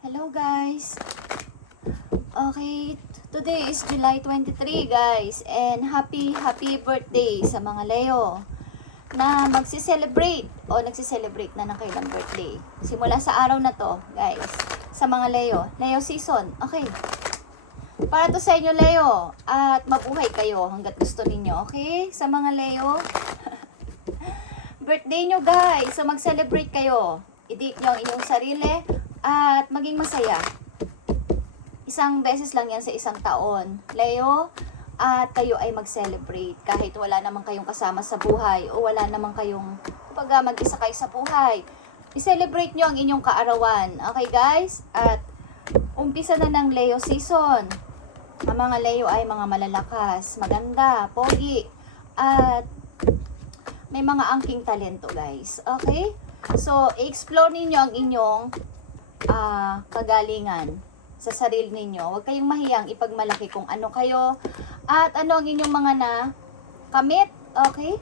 Hello guys. Okay, today is July 23 guys, and happy birthday sa mga Leo na magsi-celebrate o nagsi-celebrate na ng kailang birthday. Simula sa araw na to guys, sa mga Leo season. Okay. Para to sa inyo Leo, at mabuhay kayo hanggat gusto ninyo, okay? Sa mga Leo, birthday nyo guys, so mag-celebrate kayo. I-date nyo ang inyong sarili at maging masaya. Isang beses lang yan sa isang taon, Leo, at kayo ay mag-celebrate kahit wala namang kayong kasama sa buhay o wala namang kayong kumbaga mag-isa kayo sa buhay. I-celebrate nyo ang inyong kaarawan, okay guys? At umpisa na ng Leo season. Ang mga Leo ay mga malalakas, maganda, pogi, at may mga angking talento guys, okay? So, i-explore ninyo ang inyong kagalingan sa sarili ninyo. Huwag kayong mahiyang ipagmalaki kung ano kayo at ano ang inyong mga kamit, okay?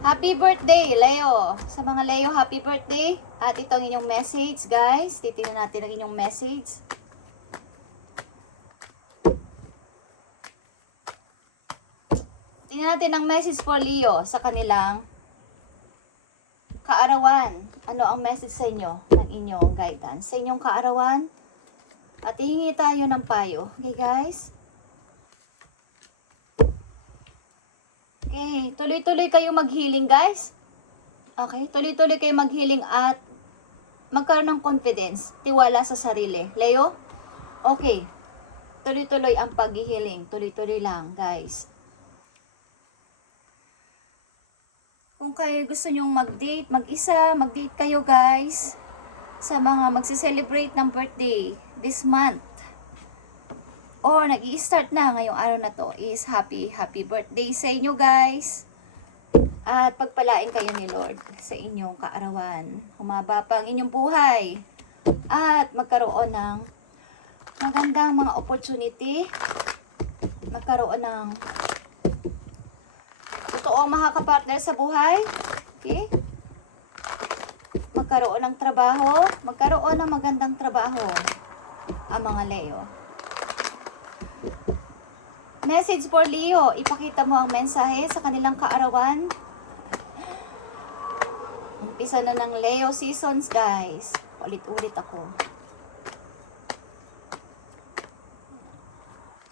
Happy birthday, Leo! Sa mga Leo, happy birthday! At ito ang inyong message, guys. Titingnan natin ang inyong message. Tingnan natin ang message for Leo sa kanilang kaarawan. Ano ang message sa inyo ng inyong guidance? Sa inyong kaarawan. At hihingi tayo ng payo. Okay, guys? Okay. Tuloy-tuloy kayo mag-healing, guys. Okay. Tuloy-tuloy kayo mag-healing at magkaroon ng confidence. Tiwala sa sarili. Leo? Okay. Tuloy-tuloy ang pag-healing. Tuloy-tuloy lang, guys. Kung kayo gusto nyong mag-date, mag-isa, mag-date kayo guys. Sa mga magsi-celebrate ng birthday this month. Or nag-i-start na ngayong araw na to is happy birthday sa inyo guys. At pagpalain kayo ni Lord sa inyong kaarawan. Humaba pa ang inyong buhay. At magkaroon ng magandang mga opportunity. Magkaroon ng totoong makakapartner sa buhay. Okay? Magkaroon ng trabaho. Magkaroon ng magandang trabaho ang mga Leo. Message for Leo. Ipakita mo ang mensahe sa kanilang kaarawan. Umpisa na ng Leo seasons, guys. Ulit-ulit ako.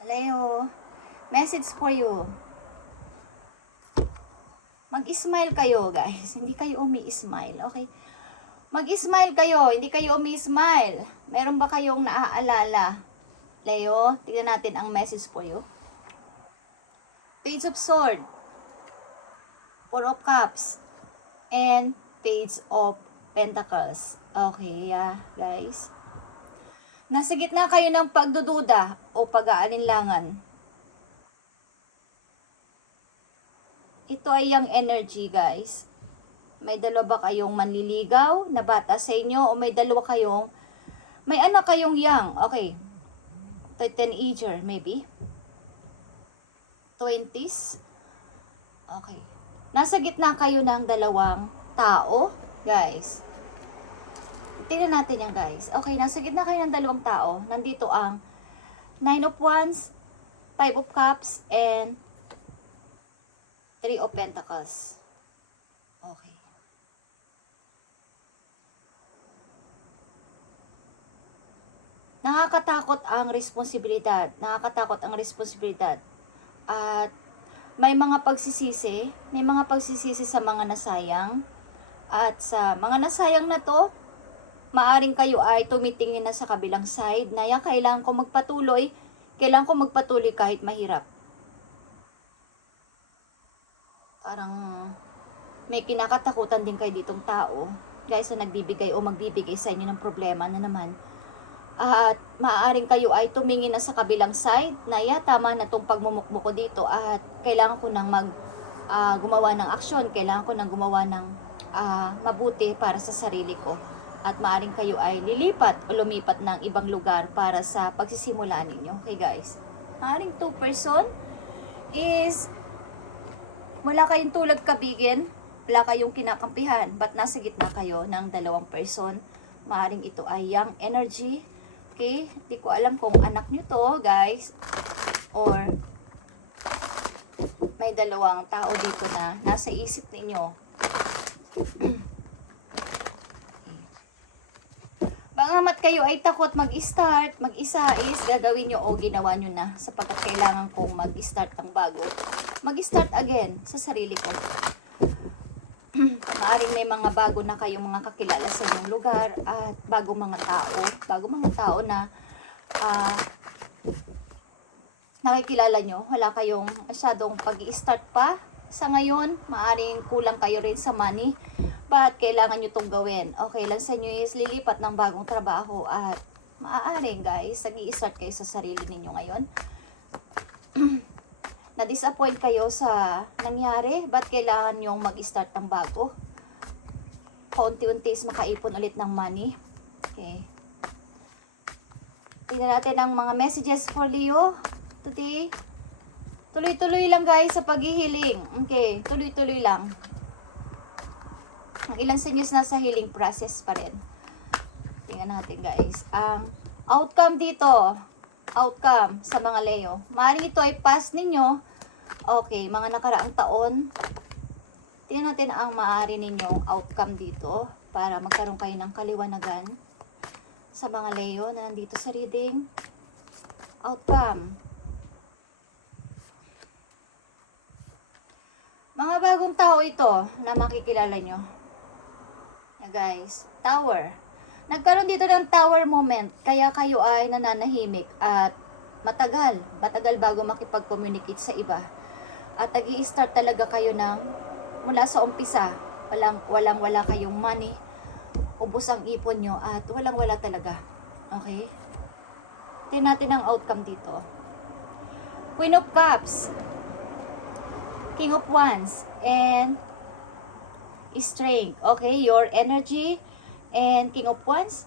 Leo, message for you. Mag-smile kayo, guys. Hindi kayo umi-smile, okay? Mag-smile kayo, hindi kayo umi-smile. Meron ba kayong naaalala? Leo, tignan natin ang message for you. Page of Sword, Four of Cups, and Page of Pentacles. Okay, guys. Nasa gitna kayo ng pagdududa o pag-aalinlangan. Ito ay young energy, guys. May dalawa ba kayong manliligaw na bata sa inyo? O may dalawa kayong, may anak kayong young. Okay. Teenager, maybe. 20s. Okay. Nasa gitna kayo ng dalawang tao, guys. Tingnan natin yan, guys. Okay, nasa gitna kayo ng dalawang tao. Nandito ang 9 of Wands, 5 of Cups, and 3 of Pentacles. Okay. Nakakatakot ang responsibilidad. Nakakatakot ang responsibilidad. At may mga pagsisisi. May mga pagsisisi sa mga nasayang. At sa mga nasayang na to, maaring kayo ay tumitingin na sa kabilang side na yan, kailangan ko magpatuloy. Kailangan ko magpatuloy kahit mahirap. Parang may kinakatakutan din kayo ditong tao, guys, na nagbibigay o magbibigay sa inyo ng problema na naman. At maaaring kayo ay tumingin na sa kabilang side na tama na itong pagmumukmo ko dito at kailangan ko nang gumawa ng aksyon, kailangan ko nang gumawa ng mabuti para sa sarili ko. At maaaring kayo ay lilipat o lumipat ng ibang lugar para sa pagsisimula ninyo. Okay guys, maaaring 2 person is wala kayong tulad kabigin, wala kayong kinakampihan, but nasa gitna kayo ng dalawang person. Maaring ito ay young energy. Okay? Hindi ko alam kung anak nyo to, guys. Or may dalawang tao dito na nasa isip ninyo. Bangamat kayo ay takot mag-start, mag-isa is gagawin nyo o ginawa nyo na sapagkat kailangan kong mag-start ng bago. Mag-start again sa sarili ko. Maaring may mga bago na kayong mga kakilala sa inyong lugar at bago mga tao na nakikilala nyo, wala kayong masyadong pag-i-start pa. Sa ngayon, maaring kulang kayo rin sa money, but kailangan nyo itong gawin. Okay lang sa inyo is lilipat ng bagong trabaho at maaaring guys, nag-i-start kayo sa sarili ninyo ngayon. Na-disappoint kayo sa nangyari, but kailangan nyong mag-start ng bago. Paunti-unti is makaipon ulit ng money. Okay. Tingnan natin ang mga messages for Leo today. Tuloy-tuloy lang guys sa paghihiling. Okay, tuloy-tuloy lang. Ang ilan sa inyo is nasa healing process pa rin. Tingnan natin guys. Ang outcome dito, outcome sa mga Leo. Maaaring ito ay past ninyo. Okay, mga nakaraang taon. Tingnan natin ang maaari ninyong outcome dito para magkaroon kayo ng kaliwanagan sa mga Leo na nandito sa reading. Outcome. Mga bagong tao ito na makikilala nyo. Yeah, guys, Tower. Nagkaroon dito ng Tower moment, kaya kayo ay nananahimik at matagal bago makipag-communicate sa iba. At nag-i-start talaga kayo ng mula sa umpisa. Wala kayong money. Ubos ang ipon nyo at wala talaga. Okay? Tingnan natin ang outcome dito. Queen of Cups, King of Wands, and Strength. Okay? Your energy and King of Wands.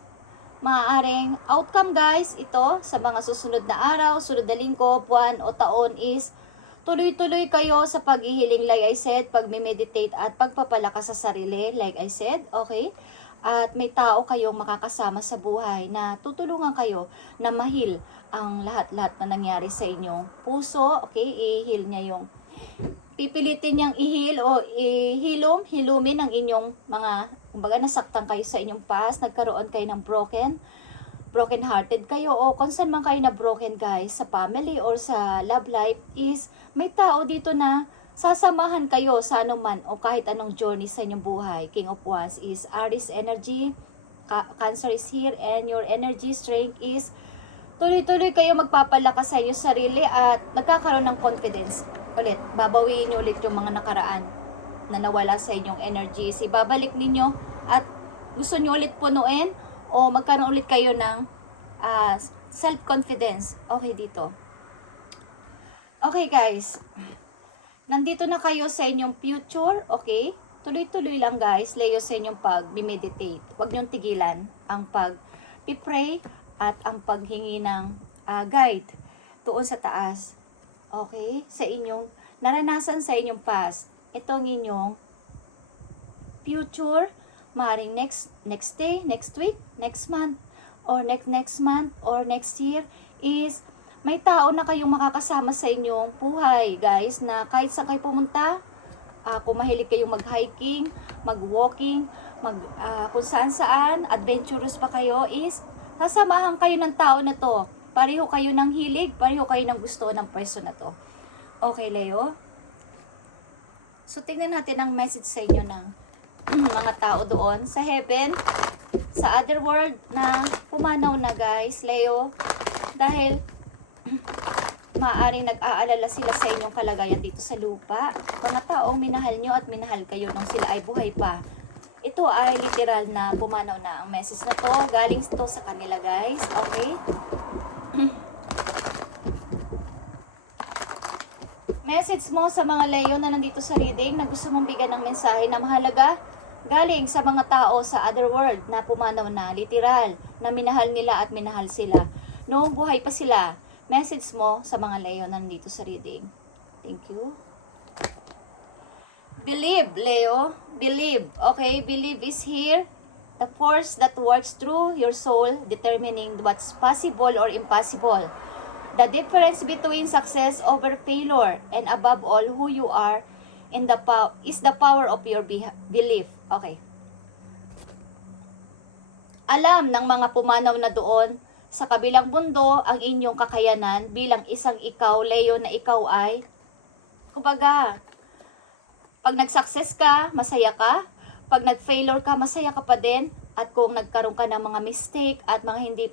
Maaaring outcome guys, ito sa mga susunod na araw, sunod na linggo, buwan o taon is tuloy-tuloy kayo sa paghihiling like I said, pag-meditate at pagpapalakas sa sarili like I said, okay? At may tao kayong makakasama sa buhay na tutulungan kayo na ma-heal ang lahat-lahat na nangyari sa inyong puso, okay? I-heal niya yung pipilitin niyang i-heal o hilumin ang inyong mga, kumbaga nasaktan kayo sa inyong past, nagkaroon kayo ng broken hearted kayo o kung saan man kayo na broken guys sa family or sa love life is may tao dito na sasamahan kayo sa anuman o kahit anong journey sa inyong buhay. King of Wands is Aries energy, Cancer is here, and your energy strength is tuloy-tuloy kayo magpapalakas sa inyong sarili at nagkakaroon ng confidence. Ulit, babawiin nyo ulit yung mga nakaraan na nawala sa inyong energy. Ibabalik ninyo at gusto nyo ulit punuin o magkaroon ulit kayo ng self-confidence. Okay dito. Okay guys. Nandito na kayo sa inyong future. Okay? Tuloy-tuloy lang guys. Leo sa inyong pag-meditate. Huwag nyong tigilan ang pag-pray at ang paghingi ng guide doon sa taas. Okay? Sa inyong naranasan sa inyong past. Itong inyong future. Maring next day, next week, next month, or next month, or next year is may tao na kayong makakasama sa inyong buhay, guys, na kahit saan kayo pumunta, kung mahilig kayong mag-hiking, mag-walking, kung saan-saan, adventurous pa kayo, is sasamahan kayo ng tao na to. Pareho kayo ng hilig, pareho kayo ng gusto ng person na to. Okay, Leo? So, tingnan natin ang message sa inyo ng mga tao doon sa heaven, sa other world na pumanaw na guys, Leo, dahil maaaring nag-aalala sila sa inyong kalagayan dito sa lupa. Mga taong minahal nyo at minahal kayo nung sila ay buhay pa. Ito ay literal na pumanaw na ang message na to. Galing to sa kanila guys, okay? Message mo sa mga Leo na nandito sa reading na gusto mong bigyan ng mensahe na mahalaga galing sa mga tao sa other world na pumanaw na, literal, na minahal nila at minahal sila. Noong buhay pa sila, message mo sa mga Leo na nandito sa reading. Thank you. Believe, Leo. Believe. Okay? Believe is here. The force that works through your soul, determining what's possible or impossible. The difference between success over failure, and above all, who you are, is the power of your belief. Okay. Alam ng mga pumanaw na doon sa kabilang mundo ang inyong kakayanan bilang isang ikaw, Leo, na ikaw ay, kumbaga, pag nag-success ka, masaya ka. Pag nag-failure ka, masaya ka pa din. At kung nagkaroon ka ng mga mistake at mga hindi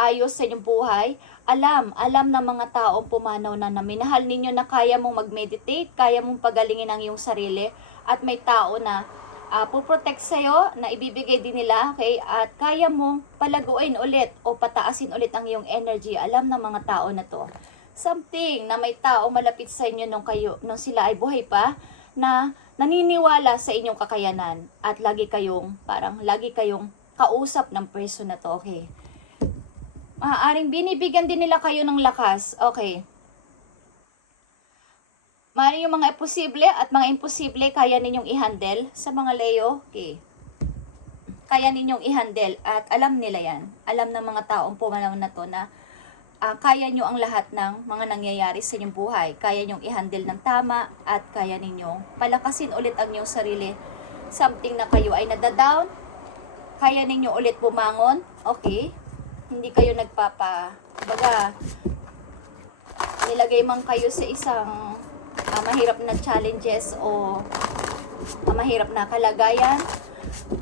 ayos sa inyong buhay, alam ng mga taong pumanaw na minahal ninyo na kaya mong mag-meditate, kaya mong pagalingin ang iyong sarili, at may tao na puprotect sa'yo, na ibibigay din nila, okay? At kaya mong palaguin ulit o pataasin ulit ang iyong energy. Alam ng mga tao na to. Something na may tao malapit sa inyo nung sila ay buhay pa, na naniniwala sa inyong kakayanan at lagi kayong kausap ng person na to, okay? Maaaring binibigyan din nila kayo ng lakas, okay? Maaaring yung mga posible at mga imposible kaya ninyong i-handle sa mga Leo, okay? Kaya ninyong i-handle at alam nila yan. Alam ng mga taong pumanaw na to na kaya nyo ang lahat ng mga nangyayari sa inyong buhay. Kaya nyong i-handle ng tama at kaya ninyong palakasin ulit ang inyong sarili. Something na kayo ay nadadown, kaya ninyo ulit bumangon, okay? Hindi kayo baga, nilagay man kayo sa isang mahirap na challenges o mahirap na kalagayan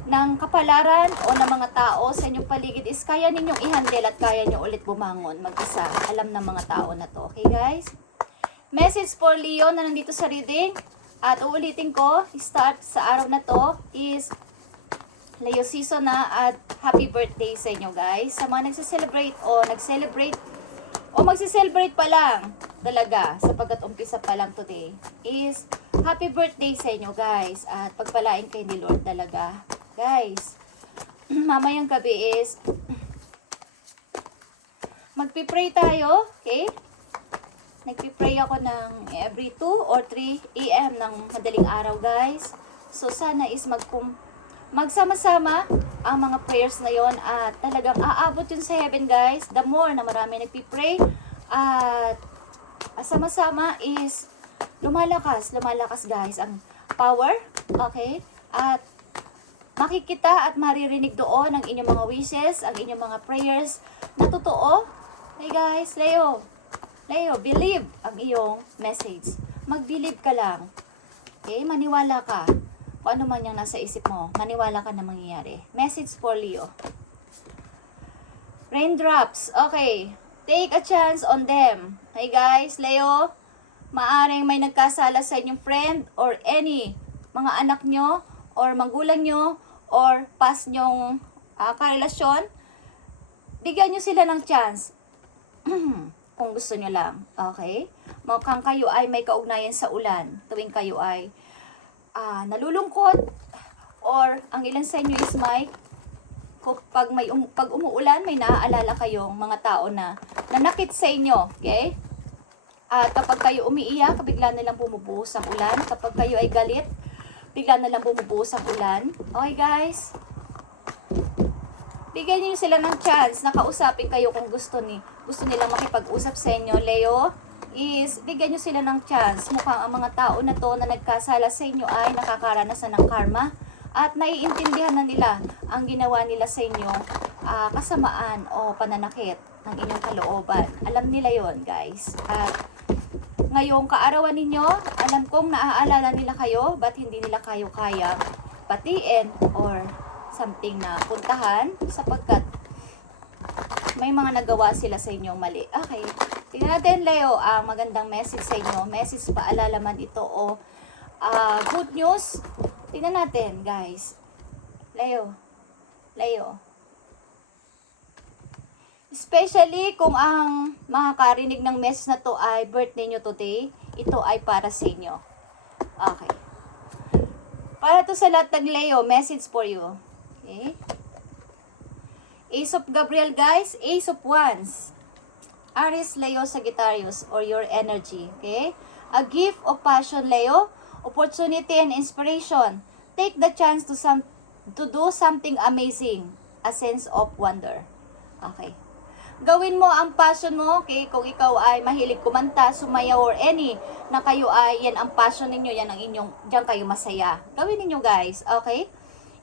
ng kapalaran o ng mga tao sa inyong paligid, is kaya ninyong i-handle at kaya nyo ulit bumangon mag-isa. Alam ng mga tao na to. Okay guys? Message for Leo na nandito sa reading. At uulitin ko, start sa araw na to is Leo season na, at happy birthday sa inyo guys. Sa mga nagsiselebrate o magsiselebrate pa lang talaga, sapagkat umpisa pa lang today, is happy birthday sa inyo guys. At pagpalain kayo ni Lord talaga guys. Mamayang gabi is magpipray tayo, okay? Nagpipray ako ng every 2 or 3 AM ng madaling araw guys. So sana is magsama-sama ang mga prayers na yon, at talagang aabot yun sa heaven guys. The more na marami nagpipray at sama-sama is lumalakas guys ang power, okay? At makikita at maririnig doon ang inyong mga wishes, ang inyong mga prayers na totoo. Hey guys, Leo, believe ang iyong message. Mag-believe ka lang. Okay? Maniwala ka. Kung ano man yung nasa isip mo, maniwala ka na mangyayari. Message for Leo. Raindrops. Okay. Take a chance on them. Hey guys, Leo, maaring may nagkasala sa inyong friend or any mga anak nyo or magulang nyo or past nyong karelasyon. Bigyan nyo sila ng chance. Kung gusto nyo lang. Okay? Mukhang kayo ay may kaugnayan sa ulan. Tuwing kayo ay nalulungkot or ang ilan sa inyo is pag umuulan, may naaalala kayong mga tao na nanakit sa inyo. Okay? At kapag kayo umiiyak, bigla nilang bumubuhos ang ulan. Kapag kayo ay galit, bigla na lang bumubuhos ang ulan. Okay guys? Bigyan niyo sila ng chance na kausapin kayo kung gusto nilang makipag-usap sa inyo. Leo, is bigyan niyo sila ng chance. Mukhang ang mga tao na to na nagkasala sa inyo ay nakakaranasan ng karma at naiintindihan na nila ang ginawa nila sa inyo, kasamaan o pananakit ng inyong kalooban. Alam nila yon guys. At ngayong kaarawan ninyo, alam kong naaalala nila kayo, but hindi nila kayo kaya batiin or something na puntahan sapagkat may mga nagawa sila sa inyong mali. Okay, tingnan natin Leo ang magandang message sa inyo. Message paalala man ito o good news. Tingnan natin guys. Leo. Especially kung ang makakarinig ng message na to ay birthday nyo today, ito ay para sa inyo. Okay. Para to sa lahat ng Leo, message for you. Okay. Ace of Gabriel guys, Ace of Wands. Aries, Leo, Sagittarius, or your energy. Okay. A gift of passion, Leo, opportunity and inspiration. Take the chance to do something amazing. A sense of wonder. Okay. Gawin mo ang passion mo, okay? Kung ikaw ay mahilig kumanta, sumayaw, or any, na kayo ay, yan ang passion ninyo, yan ang inyong, diyan kayo masaya. Gawin ninyo guys, okay?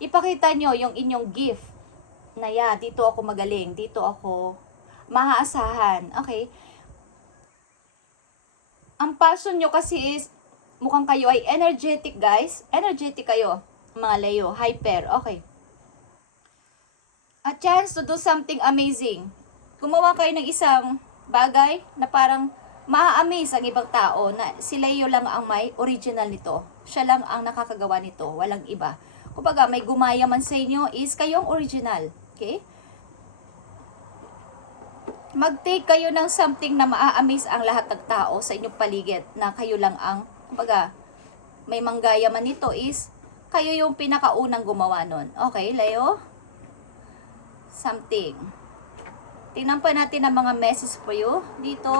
Ipakita nyo yung inyong gift, na dito ako magaling, dito ako maaasahan, okay? Ang passion nyo kasi is, mukhang kayo ay energetic guys, energetic kayo, mga Leo, hyper, okay? A chance to do something amazing. Gumawa kayo ng isang bagay na parang maa-amaze ang ibang tao na si Leo lang ang may original nito. Siya lang ang nakakagawa nito, walang iba. Kumbaga, may gumaya man sa inyo is kayong original. Okay? Mag-take kayo ng something na maa-amaze ang lahat ng tao sa inyong paligid na kayo lang ang, kumbaga, may manggaya man nito is kayo yung pinakaunang gumawa nun. Okay, Leo? Something. Tingnan pa natin ang mga message for you. Dito,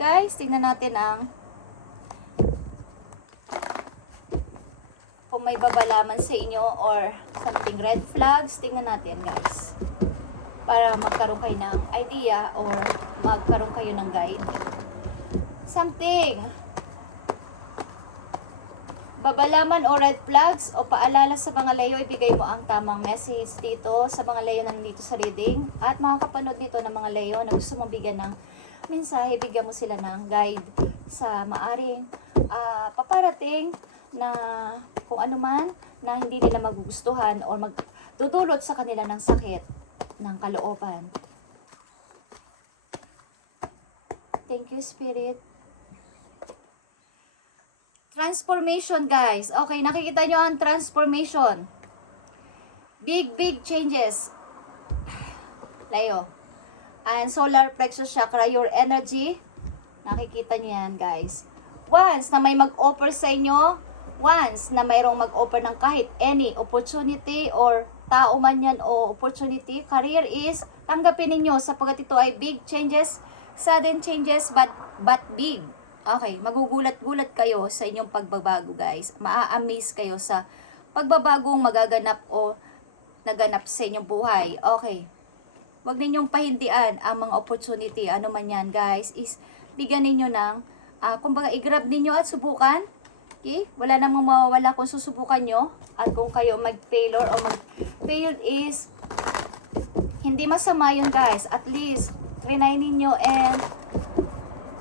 guys, tingnan natin ang kung may babalaman sa inyo or something red flags. Tingnan natin, guys. Para magkaroon kayo ng idea or magkaroon kayo ng guide. Something. Babalaman o red flags o paalala sa mga Leo, ibigay mo ang tamang message dito sa mga Leo na nandito sa reading. At makakapanood nito ng mga Leo na gusto mong bigyan ng mensahe, bigyan mo sila ng guide sa maaring paparating na kung ano man na hindi nila magugustuhan o magdudulot sa kanila ng sakit ng kalooban. Thank you, Spirit. Transformation, guys. Okay, nakikita nyo ang transformation. Big changes. Leo. And solar plexus chakra, your energy. Nakikita nyo yan, guys. Once na may mag-offer sa inyo, once na mayroong mag-offer ng kahit any opportunity or tao man yan o opportunity, career is, tanggapin ninyo sapagkat ito ay big changes, sudden changes, but big. Okay, magugulat-gulat kayo sa inyong pagbabago, guys. Maa-amaze kayo sa pagbabagong magaganap o naganap sa inyong buhay. Okay. Huwag ninyong pahindian ang mga opportunity. Ano man yan, guys, is bigyan ninyo ng, kumbaga, i-grab ninyo at subukan. Okay? Wala namang mawawala kung susubukan nyo. At kung kayo mag-failure o mag-failed is, hindi masama yun, guys. At least, trinay ninyo and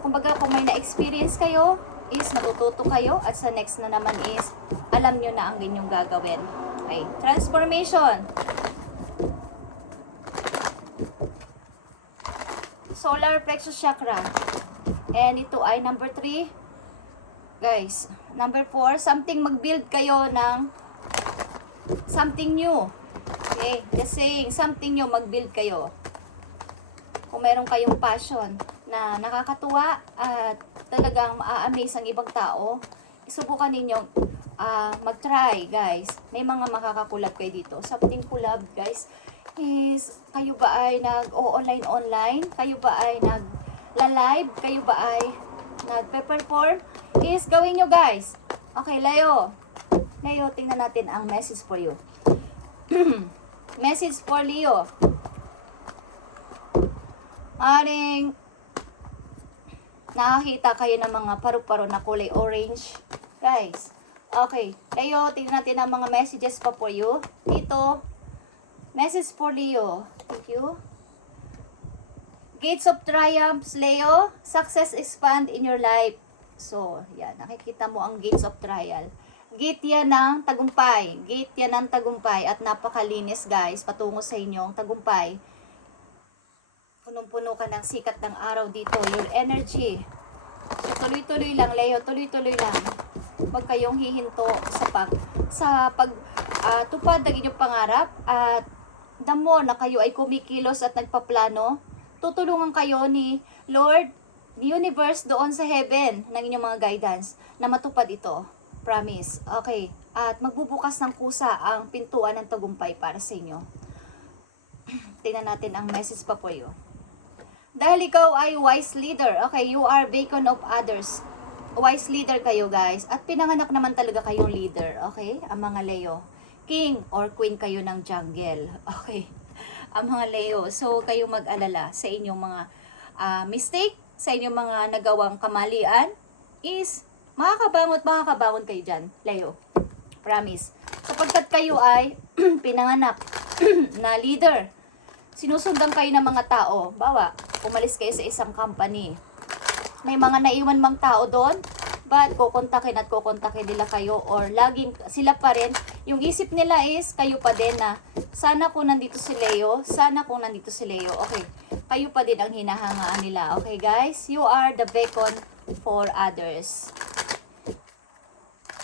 kumbaga, kung may na-experience kayo, is natututo kayo. At sa next na naman is, alam nyo na ang inyong gagawin. Okay. Transformation. Solar plexus chakra. And ito ay number 3. Guys, number 4, something mag-build kayo ng something new. Okay. Just saying, something new, mag-build kayo. Kung meron kayong passion na nakakatuwa at talagang maa-amaze ang ibang tao, subukan ninyong mag-try, guys. May mga makakakulab kayo dito. Something collab, guys, is kayo ba ay nag-online? Kayo ba ay nag-live? Kayo ba ay nag-perform? Is gawin nyo, guys. Okay, Leo. Leo, tingnan natin ang message for you. Message for Leo. Maring nakakita kayo ng mga paru-paro na kulay orange. Guys, okay. Leo, tingnan natin ang mga messages pa for you. Dito, message for Leo. Thank you. Gates of triumphs, Leo. Success expand in your life. So, yan. Nakikita mo ang gates of trial. Gate yan ng tagumpay. Gate yan ng tagumpay. At napakalinis, guys. Patungo sa inyong tagumpay. Punong-puno ka ng sikat ng araw dito. Your energy. So, tuloy-tuloy lang, Leo. Tuloy-tuloy lang. Huwag kayong hihinto sa pagtupad ng inyong pangarap. At the more na kayo ay kumikilos at nagpaplano, tutulungan kayo ni Lord, the universe doon sa heaven ng inyong mga guidance na matupad ito. Promise. Okay. At magbubukas ng kusa ang pintuan ng tagumpay para sa inyo. Tingnan natin ang message pa po yun. Dahil ikaw ay wise leader. Okay, you are beacon of others. wise leader kayo guys. At pinanganak naman talaga kayong leader. Okay? Ang mga Leo. King or queen kayo ng jungle. Okay? Ang mga Leo. So, kayong mag-alala sa inyong mga mistake, sa inyong mga nagawang kamalian, is makakabangon kayo dyan, Leo. Promise. Sapagkat kayo ay pinanganak na leader. Sinusundan kayo ng mga tao. Bawa, umalis kayo sa isang company. May mga naiwan mang tao doon, but kukontakin nila kayo or laging sila pa rin. Yung isip nila is kayo pa din na sana kung nandito si Leo, Okay, kayo pa din ang hinahangaan nila. Okay guys, you are the beacon for others.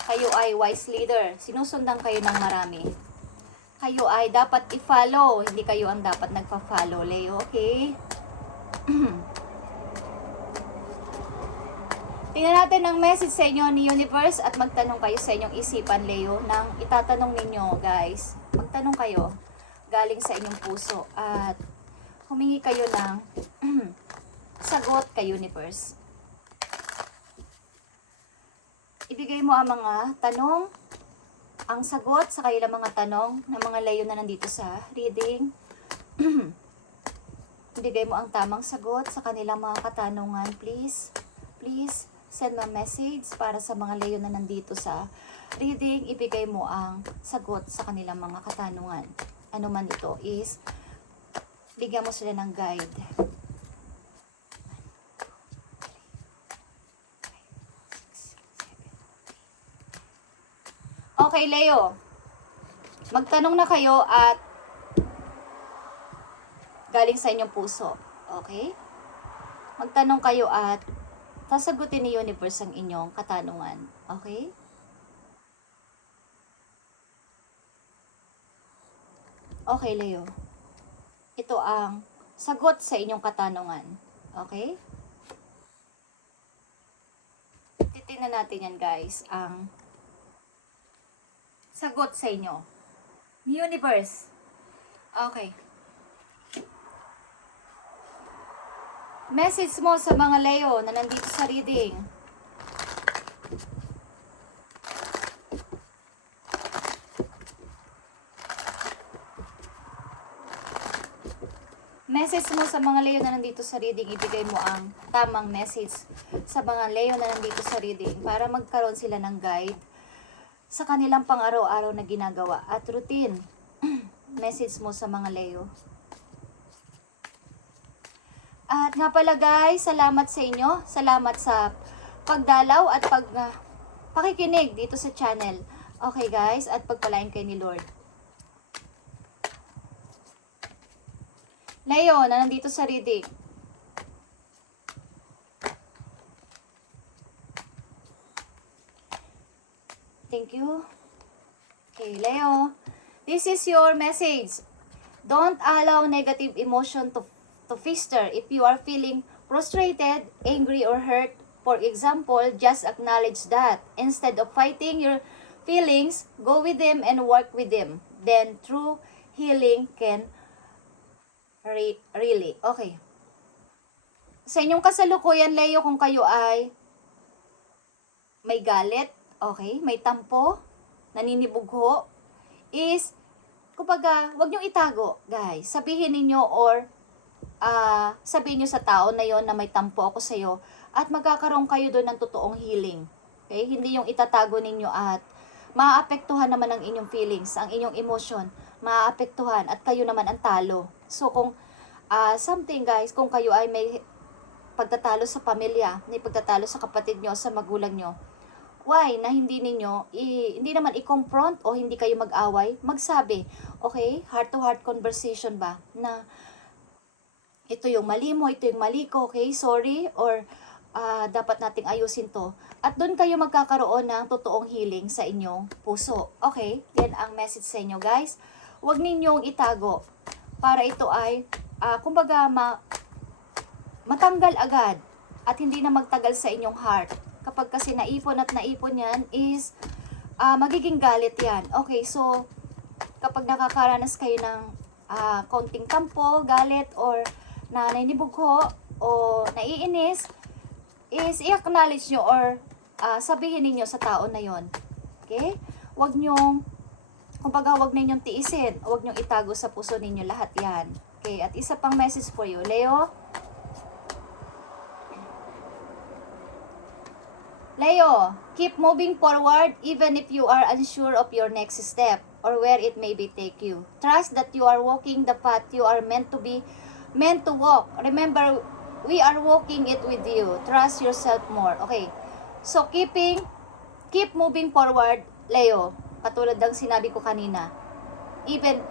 Kayo ay wise leader. Sinusundan kayo ng marami. Kayo ay dapat i-follow. Hindi kayo ang dapat nagpa-follow, Leo. Okay? Tingnan natin ang message sa inyo ni Universe at magtanong kayo sa inyong isipan, Leo, nang itatanong ninyo, guys. Magtanong kayo galing sa inyong puso at humingi kayo ng sagot kay Universe. Ibigay mo ang mga tanong, ang sagot sa kanilang mga tanong ng mga Leo na nandito sa reading. Ibigay mo ang tamang sagot sa kanilang mga katanungan, please. Please, send a message para sa mga Leo na nandito sa reading. Ibigay mo ang sagot sa kanilang mga katanungan. Ano man ito is, bigyan mo sila ng guide. Okay, Leo. Magtanong na kayo at galing sa inyong puso. Okay? Magtanong kayo at sasagutin ni Universe ang inyong katanungan. Okay? Okay, Leo. Ito ang sagot sa inyong katanungan. Okay? Titingnan natin yan, guys. Ang sagot sa inyo. Universe. Okay. Message mo sa mga Leo na nandito sa reading. Message mo sa mga Leo na nandito sa reading. Ibigay mo ang tamang message sa mga Leo na nandito sa reading para magkaroon sila ng guide sa kanilang pang-araw-araw na ginagawa at routine. Message mo sa mga Leo. At nga pala guys, salamat sa inyo. Salamat sa pagdalaw at pakikinig dito sa channel. Okay guys, at pagpalain kayo ni Lord. Leo na nandito sa reading. Thank you. Okay, Leo. This is your message. Don't allow negative emotion to fester. If you are feeling frustrated, angry, or hurt, for example, just acknowledge that. Instead of fighting your feelings, go with them and work with them. Then, true healing can really. Okay. Sa inyong kasalukuyan, Leo, kung kayo ay may galit, okay, may tampo, naninibugho, is, kumbaga, wag niyong itago, guys. Sabihin ninyo or sabihin nyo sa tao na yon na may tampo ako sa'yo at magkakaroon kayo doon ng totoong healing. Okay? Hindi yung itatago ninyo at maaapektuhan naman ang inyong feelings, ang inyong emotion, maaapektuhan at kayo naman ang talo. So kung something guys, kung kayo ay may pagtatalo sa pamilya, may pagtatalo sa kapatid nyo, sa magulang nyo, why na hindi ninyo, hindi naman i-confront o hindi kayo mag-away, magsabi, okay, heart-to-heart conversation ba, na ito yung mali mo, ito yung mali ko, okay, sorry, or dapat nating ayusin to. At doon kayo magkakaroon ng totoong healing sa inyong puso. Okay, yan ang message sa inyo guys. Huwag ninyong itago para ito ay, kumbaga, matanggal agad at hindi na magtagal sa inyong heart. Kapag kasi naipon at naipon yan is magiging galit yan. Okay, so kapag nakakaranas kayo ng konting tampo, galit, or naninibugho o naiinis, is i-acknowledge nyo or sabihin ninyo sa tao na yon. Okay? Huwag nyong, kumbaga huwag ninyong tiisin. Huwag nyong itago sa puso ninyo lahat yan. Okay? At isa pang message for you, Leo. Leo, keep moving forward even if you are unsure of your next step or where it may be take you. Trust that you are walking the path you are meant to walk. Remember, we are walking it with you. Trust yourself more. Okay. So keep moving forward, Leo. Katulad ng sinabi ko kanina. Even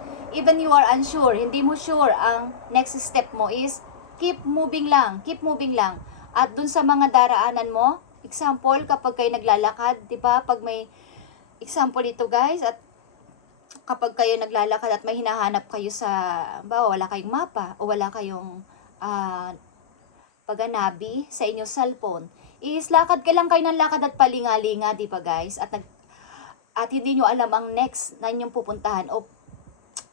you are unsure, hindi mo sure ang next step mo is keep moving lang. Keep moving lang. At dun sa mga daraanan mo, example, kapag kayo naglalakad, di ba? Pag may example ito guys, at kapag kayo naglalakad at may hinahanap kayo sa, wala kayong mapa o wala kayong paganabi sa inyong cellphone, is lakad ka lang kayo ng lakad at palinga-linga, di ba guys? At hindi nyo alam ang next na inyong pupuntahan o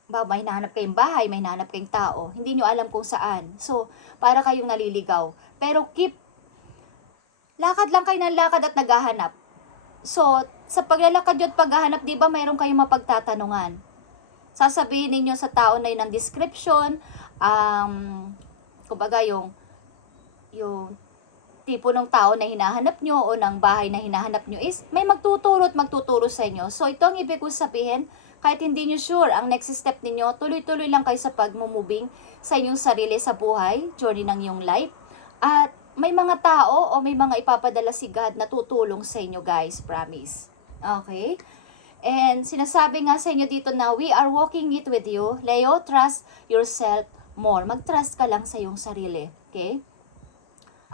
may hinahanap kayong bahay, may hinahanap kayong tao, hindi nyo alam kung saan. So, para kayong naliligaw. Pero lakad lang kayo ng lakad at naghahanap. So, sa paglalakad yun at paghahanap, di ba mayroon kayong mapagtatanungan? Sasabihin ninyo sa tao na yun ang description, kumbaga yung tipo ng tao na hinahanap nyo o ng bahay na hinahanap nyo is may magtuturo sa inyo. So, ito ang ibig kong sabihin, kahit hindi nyo sure ang next step ninyo, tuloy-tuloy lang kayo sa pag-moving sa inyong sarili sa buhay, journey ng iyong life. At may mga tao o may mga ipapadala si God na tutulong sa inyo guys, promise. Okay? And sinasabi nga sa inyo dito na we are walking it with you. Leo, trust yourself more. Mag-trust ka lang sa iyong sarili. Okay?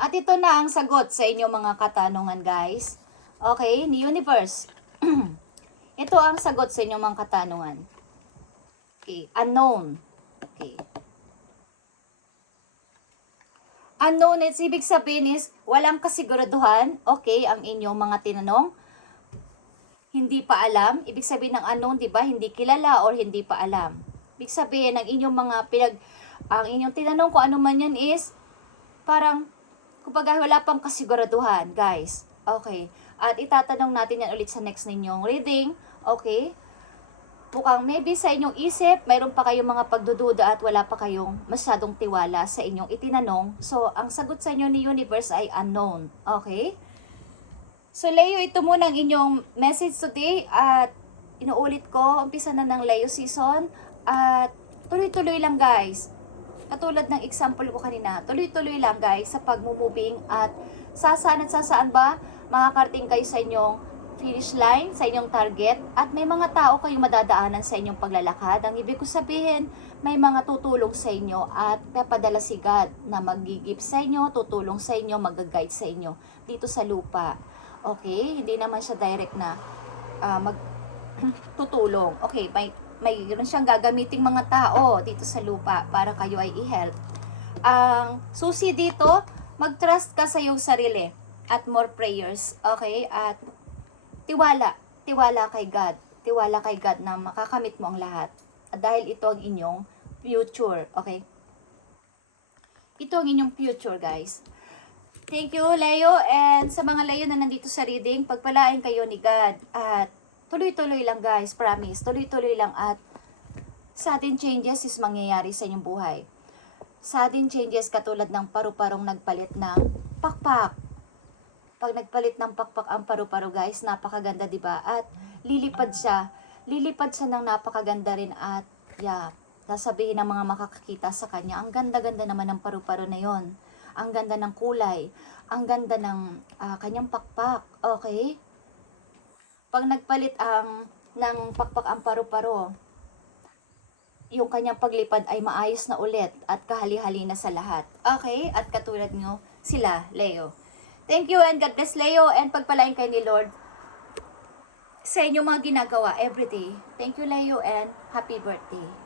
At ito na ang sagot sa inyong mga katanungan guys. Okay? Ni Universe. Ito ang sagot sa inyong mga katanungan. Okay? Unknown. Okay? Unknown, it's ibig sabihin is walang kasiguraduhan. Okay, ang inyong mga tinanong. Hindi pa alam. Ibig sabihin ng unknown, di ba? Hindi kilala or hindi pa alam. Ibig sabihin ng inyong mga ang inyong tinanong kung ano man yan is parang, kumbaga wala pang kasiguraduhan, guys. Okay. At itatanong natin yan ulit sa next ninyong reading. Okay. Mukhang maybe sa inyong isip, mayroon pa kayong mga pagdududa at wala pa kayong masyadong tiwala sa inyong itinanong. So, ang sagot sa inyo ni Universe ay unknown. Okay? So, Leo, ito muna ang inyong message today. At inuulit ko, umpisa na ng Leo season. At tuloy-tuloy lang guys. Katulad ng example ko kanina, tuloy-tuloy lang guys sa pag-moving at sasaan ba makakarating kayo sa inyong finish line, sa inyong target, at may mga tao kayong madadaanan sa inyong paglalakad. Ang ibig ko sabihin, may mga tutulong sa inyo at papadala si God na mag-give sa inyo, tutulong sa inyo, mag-guide sa inyo dito sa lupa. Okay? Hindi naman siya direct na tutulong. Okay, may siyang gagamiting mga tao dito sa lupa para kayo ay i-help. Ang susi dito, mag-trust ka sa iyong sarili at more prayers. Okay? At tiwala kay God. Tiwala kay God na makakamit mo ang lahat. At dahil ito ang inyong future. Okay? Ito ang inyong future, guys. Thank you, Leo. And sa mga Leo na nandito sa reading, pagpalain kayo ni God. At tuloy-tuloy lang, guys. Promise. Tuloy-tuloy lang at sudden changes is mangyayari sa inyong buhay. Sudden changes katulad ng paru-parong nagpalit ng pakpak. Pag nagpalit ng pakpak ang paru-paro guys, napakaganda, di ba? At lilipad siya ng napakaganda rin at sasabihin ng mga makakakita sa kanya, ang ganda-ganda naman ng paru-paro na yon. Ang ganda ng kulay, ang ganda ng kanyang pakpak, okay? Pag nagpalit ng pakpak ang paru-paro, yung kanyang paglipad ay maayos na ulit at kahali-hali na sa lahat. Okay? At katulad nyo, sila, Leo. Thank you and God bless Leo and pagpalain kayo ni Lord sa inyong mga ginagawa everyday. Thank you Leo and happy birthday.